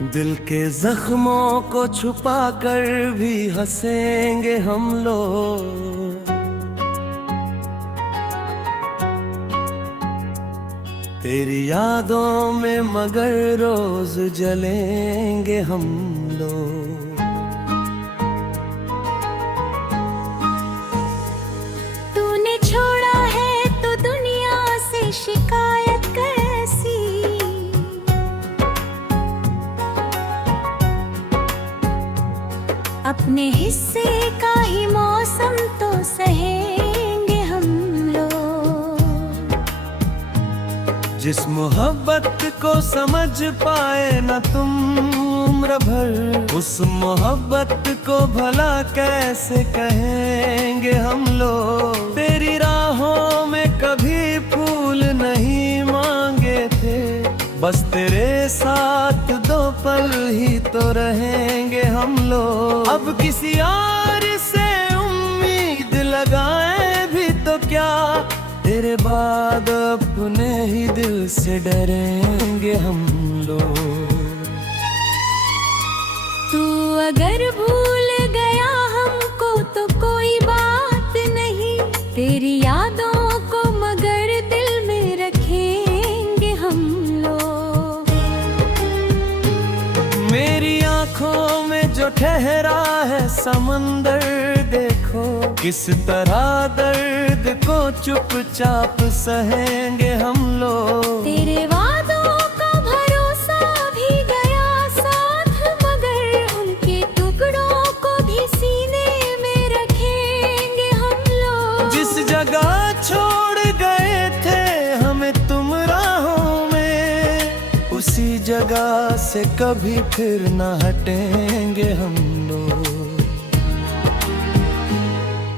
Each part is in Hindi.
दिल के जख्मों को छुपा कर भी हंसेंगे हम लोग। तेरी यादों में मगर रोज जलेंगे हम लोग। तूने छोड़ा है तो दुनिया से शिकायत कैसी, अपने हिस्से का ही मौसम तो सहेंगे हम लोग। जिस मोहब्बत को समझ पाए न तुम उम्र भर, उस मोहब्बत को भला कैसे कहेंगे हम लोग। तेरी राहों में कभी फूल नहीं मांगे थे, बस तेरे साथ दो पल ही तो रहेंगे हम लोग। अब किसी और से उम्मीद लगाए भी तो क्या, तेरे बाद अपने ही दिल से डरेंगे हम लोग। तू अगर भूल गया हमको तो कोई बात नहीं, तेरी यादों को मगर दिल में रखेंगे हम लोग। मेरी आंखों में जो ठहरा है समंदर देखो, किस तरह दर्द को चुपचाप सहेंगे हम लोग। तेरे वादों का भरोसा भी गया साथ, मगर उनके टुकड़ों को भी सीने में रखेंगे हम लोग। जिस जगह छोड़ गए थे हमें तुम राहों में, उसी जगह से कभी फिर न हटेंगे हम लोग।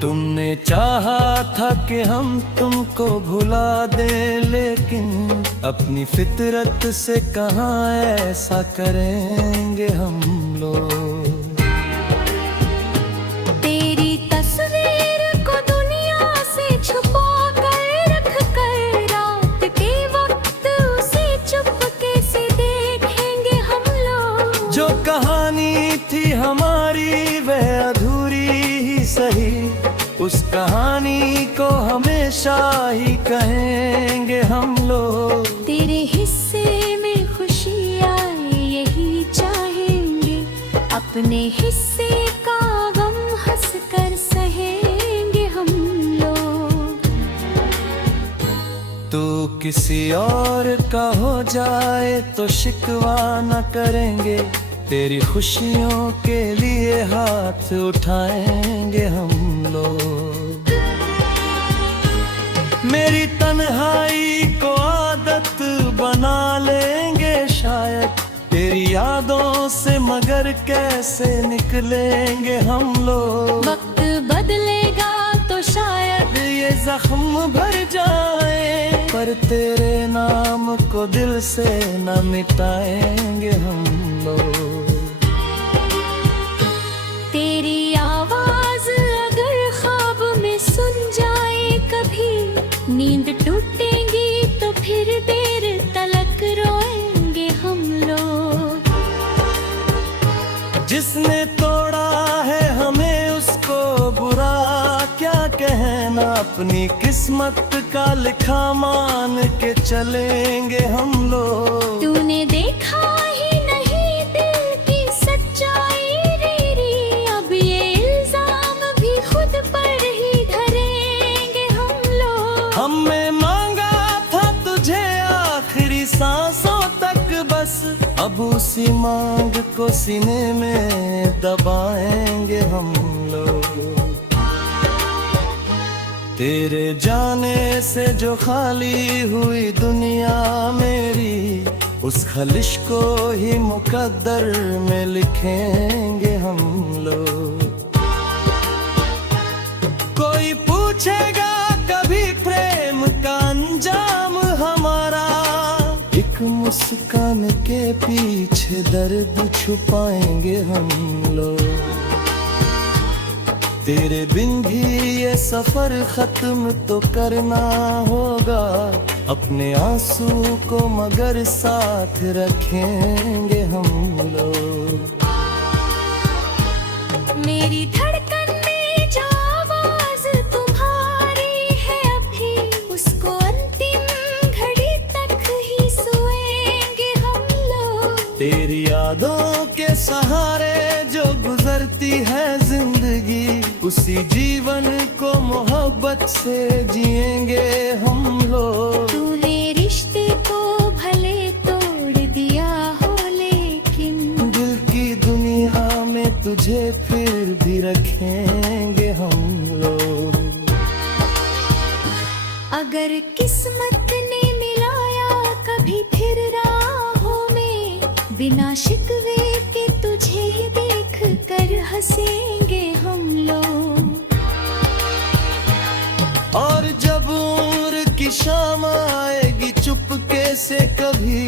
तुमने चाहा था कि हम तुमको भुला दें, लेकिन अपनी फितरत से कहाँ ऐसा करेंगे हम लोग। तेरी तस्वीर को दुनिया से छुपा कर रख कर, रात के वक्त उसे चुपके से देखेंगे हम लोग। जो कहानी थी हमारी वह अधूरी ही सही, उस कहानी को हमेशा ही कहेंगे हम लोग। तेरे हिस्से में खुशी आए यही चाहेंगे, अपने हिस्से का गम हंस कर सहेंगे हम लोग। तू किसी और का हो जाए तो शिकवा न करेंगे, तेरी खुशियों के लिए हाथ उठाएंगे हम लोग। मेरी तन्हाई को आदत बना लेंगे शायद, तेरी यादों से मगर कैसे निकलेंगे हम लोग। वक्त बदलेगा तो शायद ये जख्म भर जाए, पर तेरे नाम को दिल से न मिटाएंगे हम लोग। तेरी आवाज अगर ख्वाब में सुन जाए कभी, नींद टूटेगी तो फिर देर तलक रोएंगे हम लोग। जिसने तोड़ा है हमें उसको बुरा क्या कहना, अपनी किस्मत का लिखा मान के चलेंगे हम लोग। तूने देखा ही नहीं दिल की सच्चाई रे, अब ये इल्जाम भी खुद पर ही धरेंगे हम लोग। हमने मांगा था तुझे आखिरी सांसों तक बस, अब उसी मांग को सीने में दबाएंगे हम लोग। तेरे जाने से जो खाली हुई दुनिया मेरी, उस खलिश को ही मुकद्दर में लिखेंगे हम लोग। कोई पूछेगा कभी प्रेम का अंजाम हमारा, एक मुस्कान के पीछे दर्द छुपाएंगे हम लोग। तेरे बिन भी ये सफर खत्म तो करना होगा, अपने आंसू को मगर साथ रखेंगे हम लोग। मेरी धड़कन में जो आवाज तुम्हारी है अभी, उसको अंतिम घड़ी तक ही सुनेंगे हम लोग। तेरी यादों के सहारे जो गुजरती है जिंदगी, उसी जीवन को मोहब्बत से जिएंगे हम लोग। तूने रिश्ते को भले तोड़ दिया हो, लेकिन दिल की दुनिया में तुझे फिर भी रखेंगे हम लोग। अगर किस्मत ने मिलाया कभी फिर राहों में, बिना शिकवे के तुझे देख कर हंसेंगे हम लोग। और जब उम्र की शाम आएगी चुपके से कभी,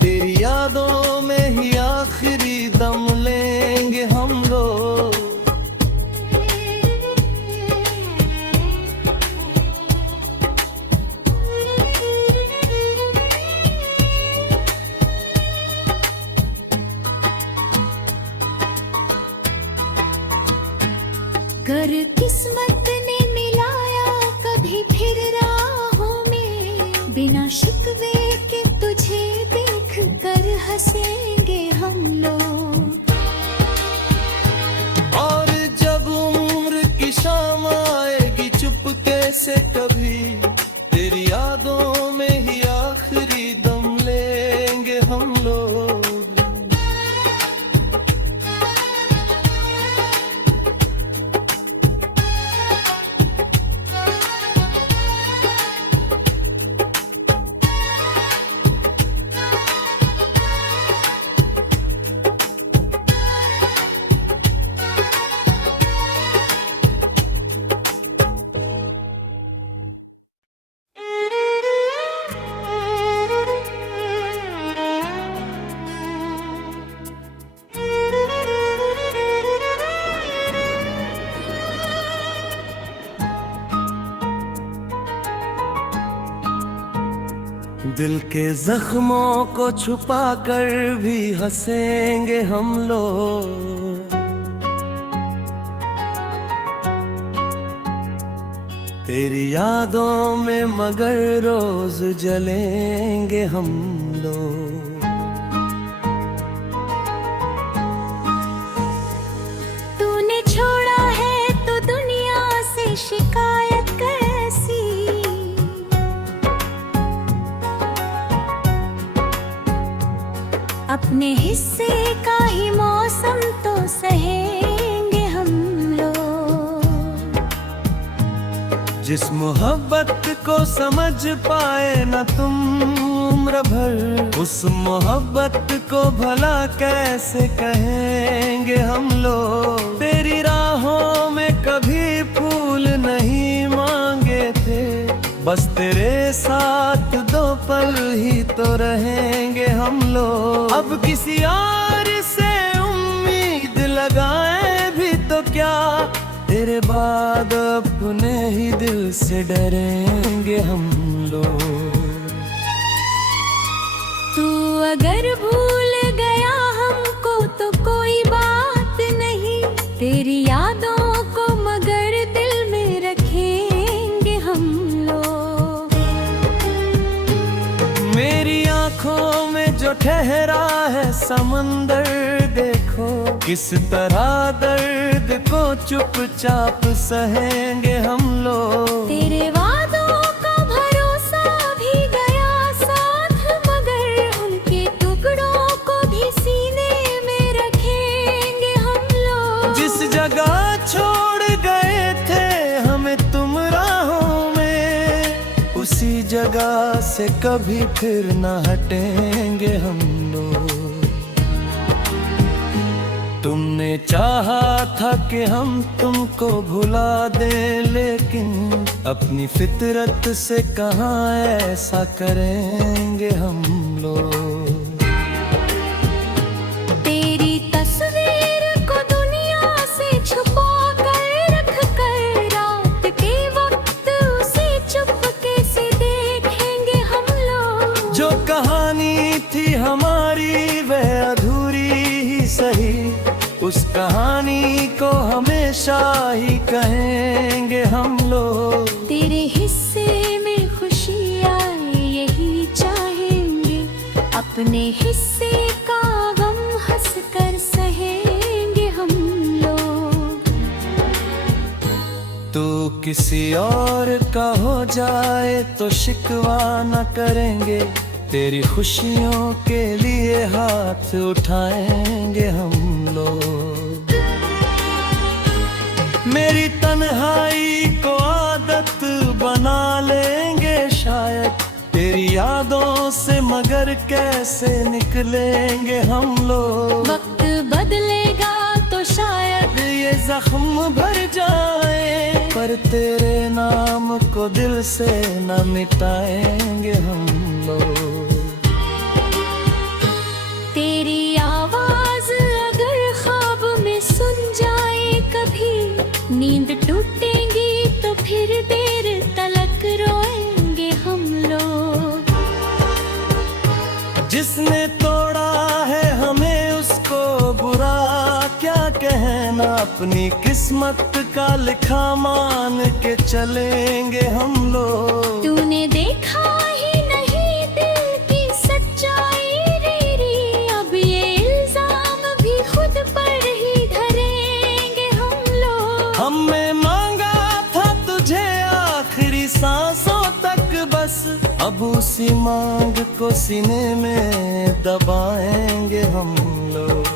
तेरी यादों में ही आखिरी दम लेंगे हम लोग। अगर किस्मत ने मिलाया कभी फिर राहों में, बिना शिकवे के तुझे देख कर हंसेंगे हम लोग। और जब उम्र की शाम आएगी चुपके से कभी, तेरी यादों में ही आखिरी दम लेंगे हम लोग। दिल के जख्मों को छुपा कर भी हंसेंगे हम लोग। तेरी यादों में मगर रोज जलेंगे हम लोग। तूने छोड़ा है तो दुनिया से शिकायत कैसी, अपने हिस्से का ही मौसम तो सहेंगे हम लोग। जिस मोहब्बत को समझ पाए न तुम उम्र भर, उस मोहब्बत को भला कैसे कहेंगे हम लोग। तेरी राहों में कभी फूल नहीं मांगे थे, बस तेरे साथ दो पल ही तो रहेंगे हम लोग। अब किसी और से उम्मीद लगाए भी तो क्या, तेरे बाद अपने ही दिल से डरेंगे हम लोग। तू अगर भूल गया हमको तो कोई बात नहीं, तेरी यादों को मगर दिल में रखेंगे हम लोग। मेरी आंखों में जो ठहरा है समंदर देखो, किस तरह दर्द को चुपचाप सहेंगे हम लोग। तेरे वादों का भरोसा भी गया साथ, मगर उनके टुकड़ों को भी सीने में रखेंगे हम लोग। जिस जगह छोड़ गए थे हमें तुम राहों में, उसी जगह से कभी फिर न हटेंगे हम लोग। तुमने चाहा था कि हम तुमको भुला दें, लेकिन अपनी फितरत से कहाँ ऐसा करेंगे हम लोग। तेरी तस्वीर को दुनिया से छुपा कर रख कर, रात के वक्त उसे चुपके से देखेंगे कहानी थी हमारी वह अधूरी ही सही, उस कहानी को हमेशा ही कहेंगे हम लोग। तेरे हिस्से में खुशी आए यही चाहेंगे, अपने हिस्से का गम हंस कर सहेंगे हम लोग। तू किसी और का हो जाए तो शिकवा न करेंगे, तेरी खुशियों के लिए हाथ उठाएंगे हम लोग। मेरी तन्हाई को आदत बना लेंगे शायद, तेरी यादों से मगर कैसे निकलेंगे हम लोग। वक्त बदलेगा तो शायद ये जख्म भर जाए, पर तेरे नाम को दिल से न मिटाएंगे हम लोग। तेरी आवाज अगर ख्वाब में सुन जाए कभी, नींद टूटेगी तो फिर देर तलक रोएंगे हम लोग। जिसने तोड़ा है हमें उसको बुरा क्या कहना, अपनी किस्मत का लिखा मान के चलेंगे हम लोग। तूने देखा ही नहीं दिल की सच्चाई री, अब ये इल्जाम भी खुद पर ही धरेंगे हम लोग। हमने मांगा था तुझे आखिरी सांसों तक बस, अब उसी मांग को सीने में दबाएंगे हम लोग।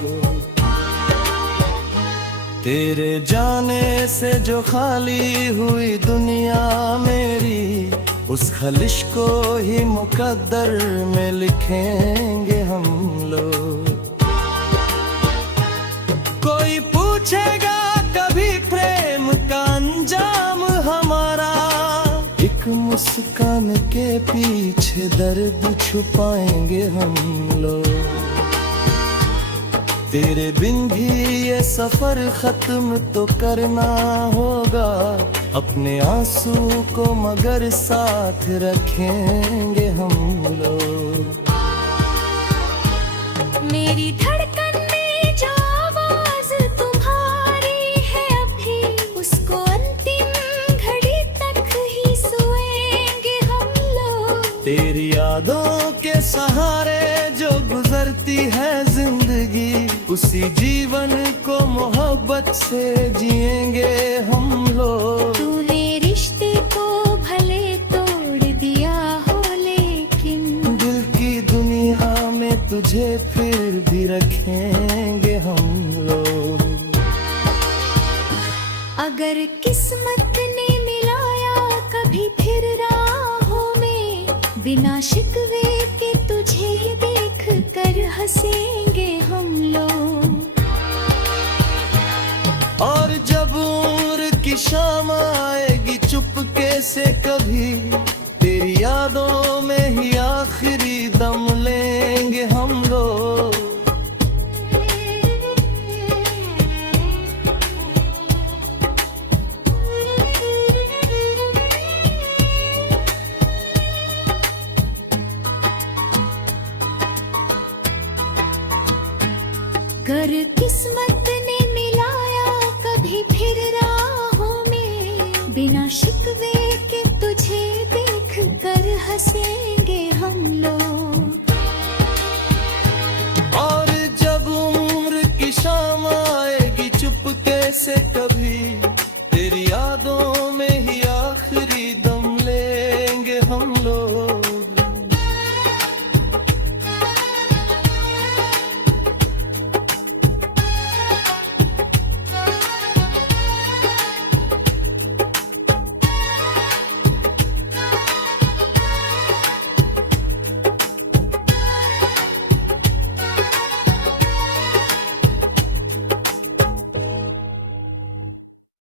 तेरे जाने से जो खाली हुई दुनिया मेरी, उस खलिश को ही मुकद्दर में लिखेंगे हम लोग। कोई पूछेगा कभी प्रेम का अंजाम हमारा, एक मुस्कान के पीछे दर्द छुपाएंगे हम लोग। तेरे बिन भी ये सफर खत्म तो करना होगा, अपने आंसू को मगर साथ रखेंगे हम लोग। मेरी धड़कन में जो आवाज तुम्हारी है अभी, उसको अंतिम घड़ी तक ही सुएंगे हम लोग। तेरी यादों के सहारे जो गुजरती है जिंदगी, उसी जीवन को मोहब्बत से जिएंगे हम लोग। तूने रिश्ते को भले तोड़ दिया हो, लेकिन दिल की दुनिया में तुझे फिर भी रखेंगे हम लोग। अगर किस्मत ने मिलाया कभी फिर राहों में, बिना शिकवे के तुझे देख कर हंसेंगे हम लोग। और जब उम्र की शाम आएगी चुपके से कभी, तेरी यादों में ही आखिरी दम लेंगे हम लोग। कर किस्मत ने मिलाया कभी फिर राहों में, बिना शिकवे के तुझे देख कर हंसेंगे हम लोग। और जब उम्र की शाम आएगी चुपके से कभी, तेरी यादों में ही आखिरी दम लेंगे हम लोग।